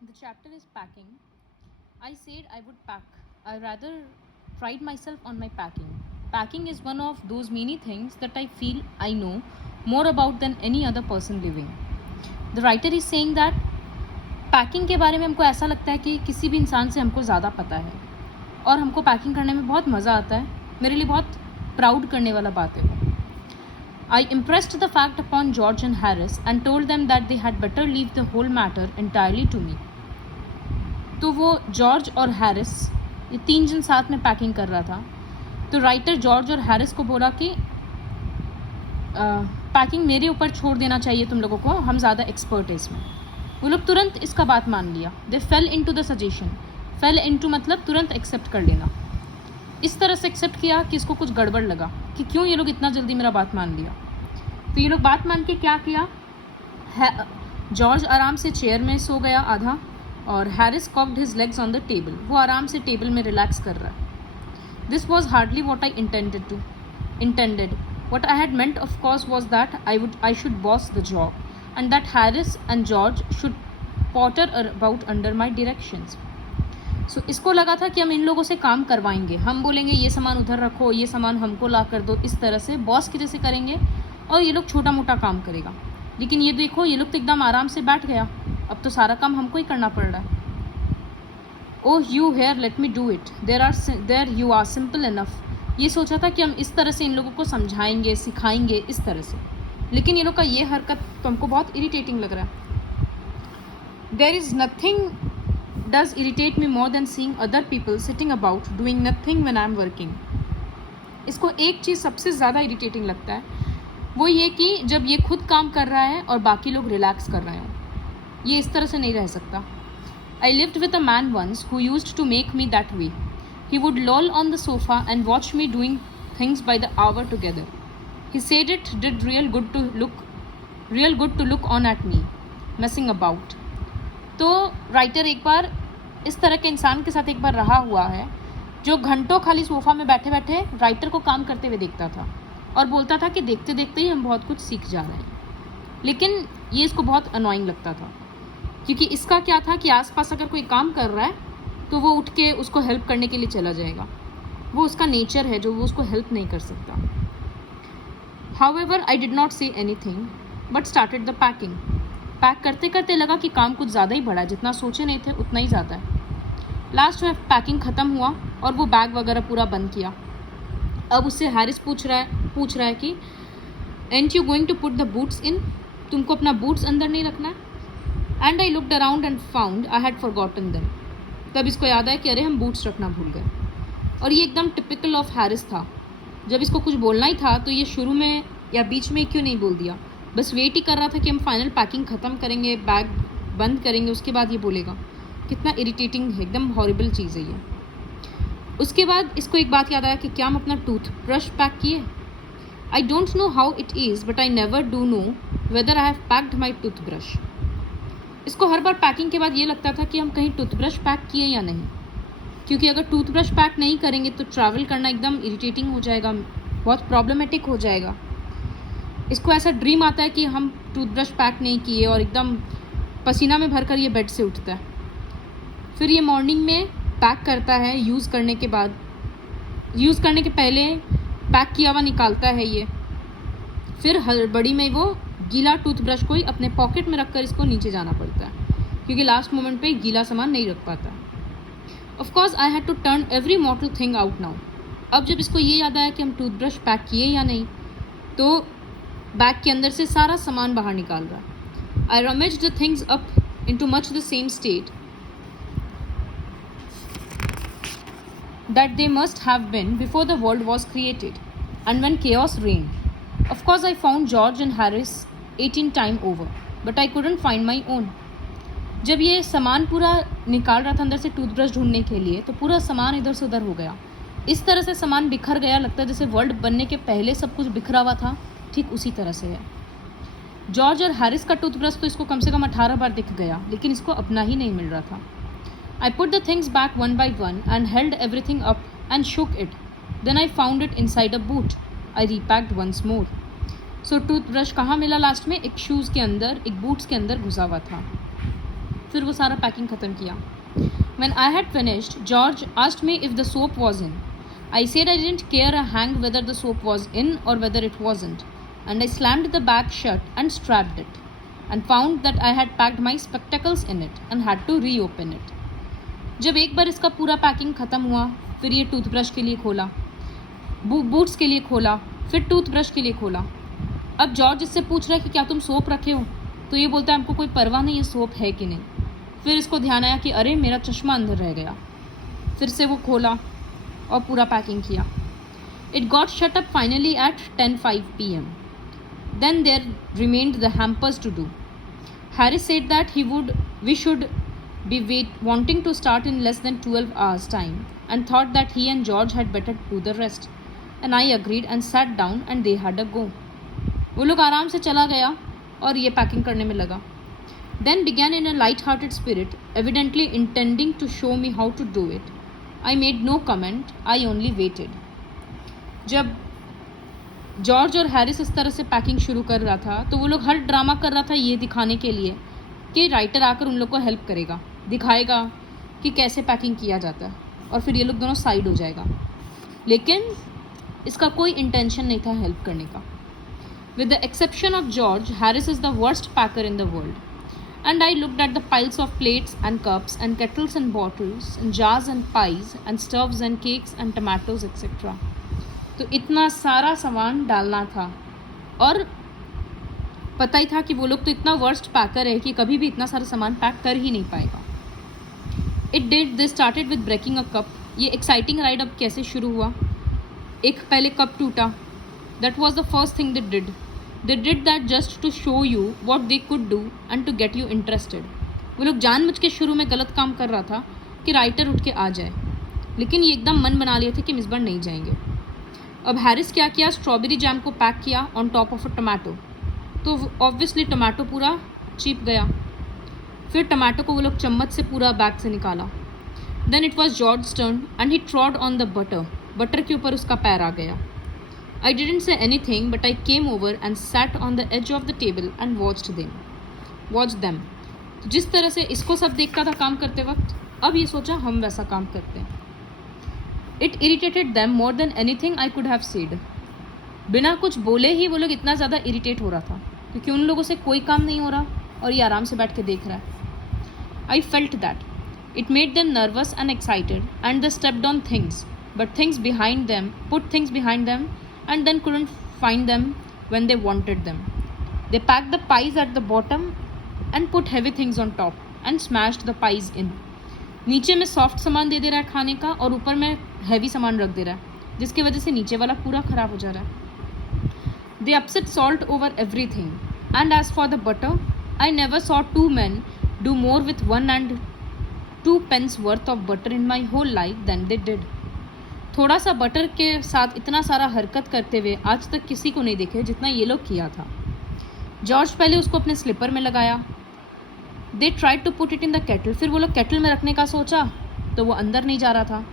The chapter is packing. I said I would pack. I rather pride myself on my packing. Packing is one of those many things that I feel I know more about than any other person living. The writer is saying that packing के बारे में हमको ऐसा लगता है कि किसी भी इंसान से हमको ज़्यादा पता है और हमको पैकिंग करने में बहुत मज़ा आता है. मेरे लिए बहुत प्राउड करने वाला बात है वो. I impressed the fact upon George and Harris and told them that they had better leave the whole matter entirely to me. तो वो जॉर्ज और हैरिस ये 3 जन साथ में पैकिंग कर रहा था. तो राइटर जॉर्ज और हैरिस को बोला कि पैकिंग मेरे ऊपर छोड़ देना चाहिए तुम लोगों को, हम ज़्यादा एक्सपर्ट है इसमें. वो लोग तुरंत इसका बात मान लिया. They fell into the suggestion. Fell into मतलब तुरंत एक्सेप्ट कर लेना. इस तरह से एक्सेप्ट किया कि इसको कुछ गड़बड़ लगा कि क्यों ये लोग इतना जल्दी मेरा बात मान लिया. तो ये लोग बात मान के क्या किया, जॉर्ज आराम से चेयर में सो गया आधा और Harris cocked his legs on the table. वो आराम से टेबल में रिलैक्स कर रहा है. This was hardly what I intended. What I had meant, of course, was that I should boss the job, and that Harris and George should potter about under my directions. So इसको लगा था कि हम इन लोगों से काम करवाएंगे. हम बोलेंगे ये सामान उधर रखो, ये सामान हमको ला कर दो, इस तरह से बॉस की जैसे करेंगे और ये लोग छोटा मोटा काम करेगा. लेकिन ये देखो ये लोग तो एकदम आराम से बैठ गया. अब तो सारा काम हमको ही करना पड़ रहा है. Oh you here let me do it. There you are simple enough. ये सोचा था कि हम इस तरह से इन लोगों को समझाएंगे, सिखाएंगे इस तरह से. लेकिन ये लोग का ये हरकत तो हमको बहुत इरिटेटिंग लग रहा है. There is nothing does irritate me more than seeing other people sitting about doing nothing when I am working. इसको एक चीज़ सबसे ज़्यादा इरिटेटिंग लगता है, वो ये कि जब ये खुद काम कर रहा है और बाकी लोग रिलैक्स कर रहे हों. ये इस तरह से नहीं रह सकता. I lived with a man once who used to make me that way. He would loll on the sofa and watch me doing things by the hour together. He said it did real good to look on at me, messing about. तो writer एक बार इस तरह के इंसान के साथ एक बार रहा हुआ है जो घंटों खाली सोफ़ा में बैठे बैठे राइटर को काम करते हुए देखता था और बोलता था कि देखते देखते ही हम बहुत कुछ सीख जा रहे हैं. लेकिन ये इसको बहुत अनोइंग लगता था क्योंकि इसका क्या था कि आसपास अगर कोई काम कर रहा है तो वो उठ के उसको हेल्प करने के लिए चला जाएगा. वो उसका नेचर है जो वो उसको हेल्प नहीं कर सकता. हाउएवर आई डिड नॉट से anything but started the packing. Pack करते करते लगा कि काम कुछ ज़्यादा ही बड़ा है, जितना सोचे नहीं थे उतना ही ज़्यादा है. लास्ट में पैकिंग ख़त्म हुआ और वो बैग वगैरह पूरा बंद किया. अब उससे हैरिस पूछ रहा है कि aren't you going to put the boots in. तुमको अपना बूट्स अंदर नहीं रखना है. And I looked around and found I had forgotten them. तब इसको याद आया कि अरे हम बूट्स रखना भूल गए. और ये एकदम टिपिकल ऑफ हैरिस था. जब इसको कुछ बोलना ही था तो ये शुरू में या बीच में क्यों नहीं बोल दिया. बस वेट ही कर रहा था कि हम फाइनल पैकिंग ख़त्म करेंगे, बैग बंद करेंगे, उसके बाद ये बोलेगा. कितना इरिटेटिंग है, एकदम हॉरिबल चीज़ है ये. उसके बाद इसको एक बात याद आया कि क्या हम अपना टूथब्रश पैक किए. I don't know how it is but I never do know whether I have packed my toothbrush. इसको हर बार पैकिंग के बाद ये लगता था कि हम कहीं टूथब्रश पैक किए या नहीं, क्योंकि अगर टूथब्रश पैक नहीं करेंगे तो ट्रैवल करना एकदम इरिटेटिंग हो जाएगा, बहुत प्रॉब्लमेटिक हो जाएगा. इसको ऐसा ड्रीम आता है कि हम टूथब्रश पैक नहीं किए और एकदम पसीना में भरकर ये बेड से उठता है. फिर ये मॉर्निंग में पैक करता है. यूज़ करने के पहले पैक किया हुआ निकालता है ये. फिर हड़बड़ी में वो गीला टूथब्रश को ही अपने पॉकेट में रखकर इसको नीचे जाना पड़ता है क्योंकि लास्ट मोमेंट पे गीला सामान नहीं रख पाता. Of course I had to turn every mortal thing out now. अब जब इसको ये याद आया कि हम टूथब्रश पैक किए या नहीं तो बैग के अंदर से सारा सामान बाहर निकाल रहा है. I rummaged the things up into much the same state that they must have been before the world was created and when chaos reigned. Of course I found George and Harris 18 times over, but I couldn't find my own. जब ये सामान पूरा निकाल रहा था अंदर से toothbrush ढूंढने के लिए तो पूरा सामान इधर से उधर हो गया. इस तरह से सामान बिखर गया, लगता है जैसे वर्ल्ड बनने के पहले सब कुछ बिखरा हुआ था, ठीक उसी तरह से है. जॉर्ज और हैरिस का टूथब्रश तो इसको कम से कम 18 बार दिख गया, लेकिन इसको अपना ही नहीं मिल रहा था. I put the things back one by one and held everything up and shook it. Then I found it inside a boot. I repacked once more. So toothbrush कहाँ मिला लास्ट में? एक शूज़ के अंदर, एक बूट्स के अंदर घुसा हुआ था. फिर वो सारा पैकिंग ख़त्म किया. When I had finished, George asked me if the soap was in. I said I didn't care a hang whether the soap was in or whether it wasn't, and I slammed the bag shut and strapped it, and found that I had packed my spectacles in it and had to reopen it. जब एक बार इसका पूरा packing ख़त्म हुआ, फिर ये toothbrush के लिए खोला, बूट्स के लिए खोला, फिर टूथब्रश के लिए खोला. अब जॉर्ज इससे पूछ रहा है कि क्या तुम सोप रखे हो, तो ये बोलता है हमको कोई परवाह नहीं ये सोप है कि नहीं. फिर इसको ध्यान आया कि अरे मेरा चश्मा अंदर रह गया. फिर से वो खोला और पूरा पैकिंग किया. It got shut up finally at 10:05 PM. Then there remained the hampers to do. Harris said that we should be wanting to start in less than 12 hours time, and thought that he and George had better do the rest, and I agreed and sat down and they had a go. वो लोग आराम से चला गया और ये packing करने में लगा. Then began in a light-hearted spirit, evidently intending to show me how to do it. I made no comment, I only waited. जब जॉर्ज और हैरिस इस तरह से पैकिंग शुरू कर रहा था तो वो लोग हर ड्रामा कर रहा था ये दिखाने के लिए कि राइटर आकर उन लोग को हेल्प करेगा, दिखाएगा कि कैसे पैकिंग किया जाता है, और फिर ये लोग दोनों साइड हो जाएगा. लेकिन इसका कोई इंटेंशन नहीं था हेल्प करने का. With the exception of George, Harris is the worst packer in the world. And I looked at the piles of plates and cups and kettles and bottles and jars and pies and stuffs and cakes and tomatoes etc. तो इतना सारा सामान डालना था, और पता ही था कि वो लोग तो इतना वर्स्ट पैकर है कि कभी भी इतना सारा सामान पैक कर ही नहीं पाएगा. They started with breaking a cup. ये एक्साइटिंग राइड अब कैसे शुरू हुआ. एक पहले कप टूटा. That was the first thing they did that just to show you what they could do and to get you interested. वो लोग जानबूझ के शुरू में गलत काम कर रहा था कि राइटर उठ के आ जाए, लेकिन ये एकदम मन बना लिए थे कि मिसबार नहीं जाएंगे. अब हैरिस क्या किया, स्ट्रॉबेरी जैम को पैक किया on top of a tomato. तो ऑब्वियसली टमाटो पूरा चिप गया. फिर टमाटो को वो लोग चम्मच से पूरा बैग से निकाला. Then it was George turn and he trod on the butter के ऊपर उसका पैर आ गया. I didn't say anything but I came over and sat on the edge of the table and watched them. जिस तरह से इसको सब देखता था काम करते वक्त, अब ये सोचा हम वैसा काम करते हैं. It irritated them more than anything I could have said. बिना कुछ बोले ही वो लोग इतना ज़्यादा इरिटेट हो रहा था क्योंकि उन लोगों से कोई काम नहीं हो रहा और ये आराम से बैठ के देख रहा है. I felt that it made them nervous and excited and they stepped on things but things behind them, put things behind them and then couldn't find them when they wanted them. They packed the pies at the bottom and put heavy things on top and smashed the pies in. नीचे में soft सामान दे रहा है खाने का और ऊपर में हैवी सामान रख दे रहा है, जिसकी वजह से नीचे वाला पूरा ख़राब हो जा रहा है. They upset salt over everything. And as for the butter, I never saw two men do more with 1 and 2 pence worth of butter in my whole life than they did. थोड़ा सा बटर के साथ इतना सारा हरकत करते हुए आज तक किसी को नहीं देखे जितना ये लोग किया था. जॉर्ज पहले उसको अपने स्लीपर में लगाया. They tried to put it in the kettle. फिर वो लोग केटल में रखने का सोचा तो वो अंदर नहीं जा रहा था.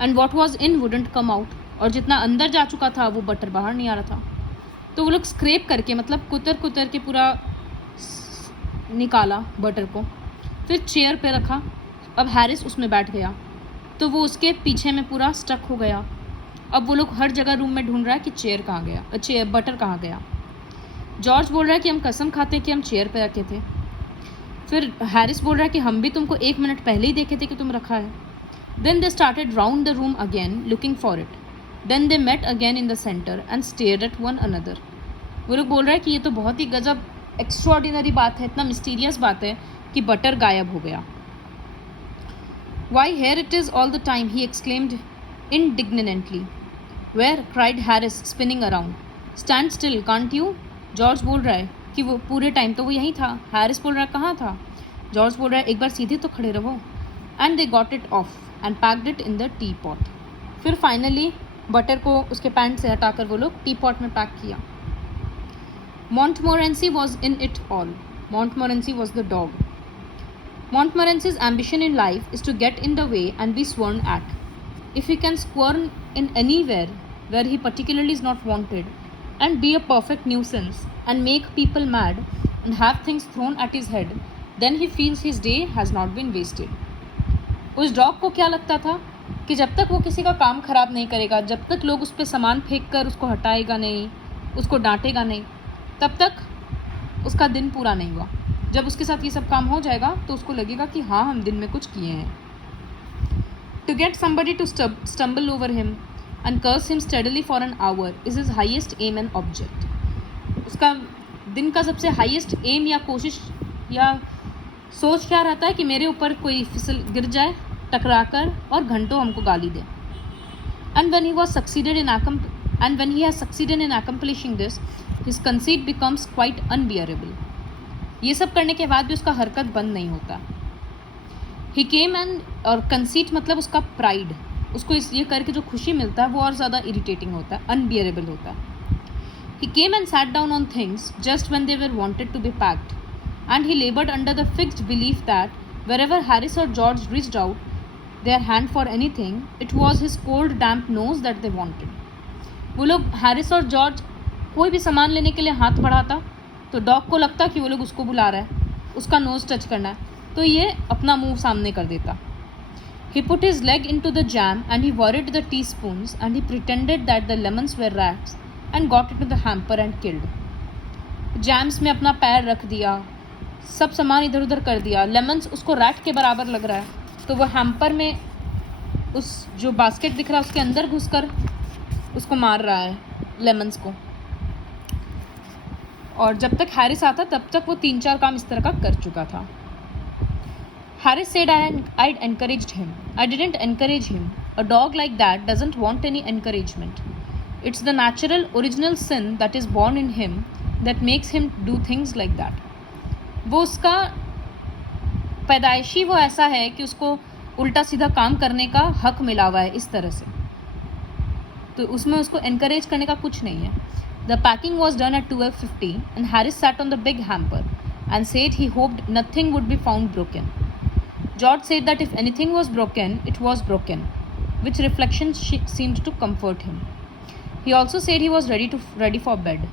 And what was in wouldn't come out. और जितना अंदर जा चुका था वो बटर बाहर नहीं आ रहा था. तो वो लोग स्क्रैप करके, मतलब कुतर के पूरा निकाला बटर को. फिर चेयर पे रखा. अब हैरिस उसमें बैठ गया तो वो उसके पीछे में पूरा स्टक हो गया. अब वो लोग हर जगह रूम में ढूंढ रहा है कि बटर कहाँ गया. जॉर्ज बोल रहा है कि हम कसम खाते हैं कि हम चेयर पे रखे थे. फिर हैरिस बोल रहा है कि हम भी तुमको 1 मिनट पहले ही देखे थे कि तुम रखा है. Then they started round the room again looking for it. Then they met again in the centre and stared at one another. वो लोग बोल रहे हैं कि ये तो बहुत ही गजब एक्स्ट्रॉर्डिनरी बात है, इतना मिस्टीरियस बात है कि बटर गायब हो गया. Why, here it is all the time, he exclaimed indignantly. Where? cried Harris, spinning around. Stand still, can't you? George बोल रहा है कि वो पूरे टाइम तो वो यहीं था. हैरिस बोल रहा है कहाँ था. जॉर्ज बोल रहा है एक बार सीधे तो खड़े रहो. And they got it off and packed it in the teapot. फिर फाइनली बटर को उसके पैंट से हटाकर वो लोग टीपॉट में पैक किया. Montmorency was in it all. Montmorency was the dog. Montmorency's ambition in life is to get in the way and be sworn at. If he can squirm in anywhere where he particularly is not wanted and be a perfect nuisance and make people mad and have things thrown at his head, then he feels his day has not been wasted. उस dog को क्या लगता था कि जब तक वो किसी का काम ख़राब नहीं करेगा, जब तक लोग उस पर सामान फेंक कर उसको हटाएगा नहीं, उसको डांटेगा नहीं, तब तक उसका दिन पूरा नहीं हुआ। जब उसके साथ ये सब काम हो जाएगा तो उसको लगेगा कि हाँ, हम दिन में कुछ किए हैं। To get somebody to stumble over him and curse him steadily for an hour is his highest aim and object. उसका दिन का सबसे हाईएस्ट एम या कोशिश या सोच क्या रहता है कि मेरे ऊपर कोई फिसल गिर जाए टकरा कर और घंटों हमको गाली दे। And when he has succeeded in accomplishing this, his conceit becomes quite unbearable. ये सब करने के बाद भी उसका हरकत बंद नहीं होता। ही केम एंड, और कंसीट मतलब उसका प्राइड, उसको ये करके जो खुशी मिलता है वो और ज़्यादा इरिटेटिंग होता है, अनबियरेबल होता है। He came and sat down on things just when they were wanted to be packed and he laboured under the fixed belief that wherever Harris or George reached out their hand for anything, it was his cold damp nose that they wanted. वो लोग Harris और George कोई भी सामान लेने के लिए हाथ बढ़ाता तो डॉग को लगता कि वो लोग उसको बुला रहा है, उसका नोज टच करना है, तो ये अपना मुंह सामने कर देता। He put his leg into the jam and he worried the teaspoons and he pretended that the lemons were rats and got into the hamper and killed. Jams में अपना पैर रख दिया, सब सामान इधर उधर कर दिया, लेमन्स उसको रैट के बराबर लग रहा है तो वो हैम्पर में उस जो बास्केट दिख रहा है उसके अंदर घुसकर उसको मार रहा है लेमन्स को। और जब तक हैरिस आता तब तक वो 3-4 काम इस तरह का कर चुका था। Harris said I'd encouraged him. I didn't encourage him. A dog like that doesn't want any encouragement. It's the natural, original sin that is born in him that makes him do things like that. वो उसका पैदाइशी वो ऐसा है कि उसको उल्टा सीधा काम करने का हक मिला हुआ है इस तरह से, तो उसमें उसको encourage करने का कुछ नहीं है। The packing was done at 12:50 and Harris sat on the big hamper and said he hoped nothing would be found broken. George said that if anything was broken, it was broken, which reflection seemed to comfort him. He also said he was ready for bed.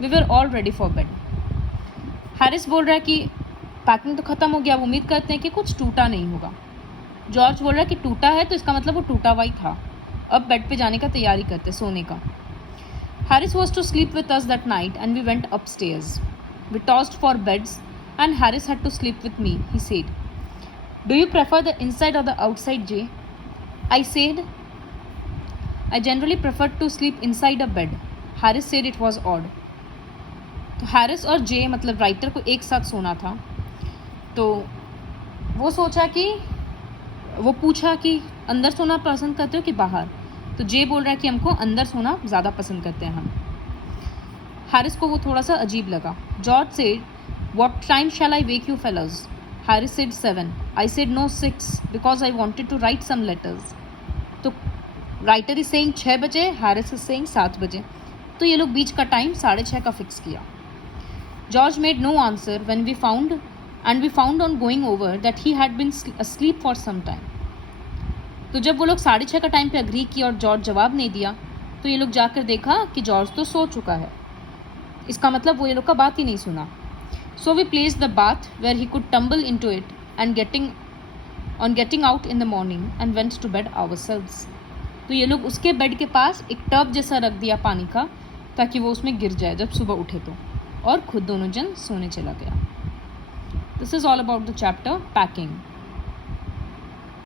We were all ready for bed. Harris बोल रहा है कि packing तो ख़त्म हो गया, उम्मीद करते हैं कि कुछ टूटा नहीं होगा। जॉर्ज बोल रहा है कि टूटा है तो इसका मतलब वो टूटा हुआ ही था, अब बेड पे जाने का तैयारी करते, सोने का। Harris was to sleep with us that night and we went upstairs. We tossed for beds and Harris had to sleep with me, he said. Do you prefer the inside or the outside, Jay? I said, I generally prefer to sleep inside a bed. Harris said it was odd. तो Harris और जे मतलब writer को एक साथ सोना था, तो वो सोचा कि वो पूछा कि अंदर सोना पसंद करते हो कि बाहर, तो जे बोल रहा है कि हमको अंदर सोना ज़्यादा पसंद करते हैं हम। हैरिस को वो थोड़ा सा अजीब लगा। George said, what time shall I wake you fellows? Harris said 7. I said no 6 because I wanted to write some letters. तो राइटर इज सेइंग 6 बजे, हैरिस इज सेइंग 7 बजे, तो ये लोग बीच का टाइम 6:30 का फिक्स किया। George made no answer when we found on going over that he had been asleep for some time. तो जब वो लोग 6:30 का टाइम पे अग्री किया और जॉर्ज जवाब नहीं दिया, तो ये लोग जाकर देखा कि जॉर्ज तो सो चुका है, इसका मतलब वो ये लोग का बात ही नहीं सुना। So we placed the bath where he could tumble into it and getting out in the morning and went to bed ourselves. तो ये लोग उसके बेड के पास एक टब जैसा रख दिया पानी का ताकि वो उसमें गिर जाए जब सुबह उठे तो, और खुद दोनों जन सोने चला गया। This is all about the chapter packing.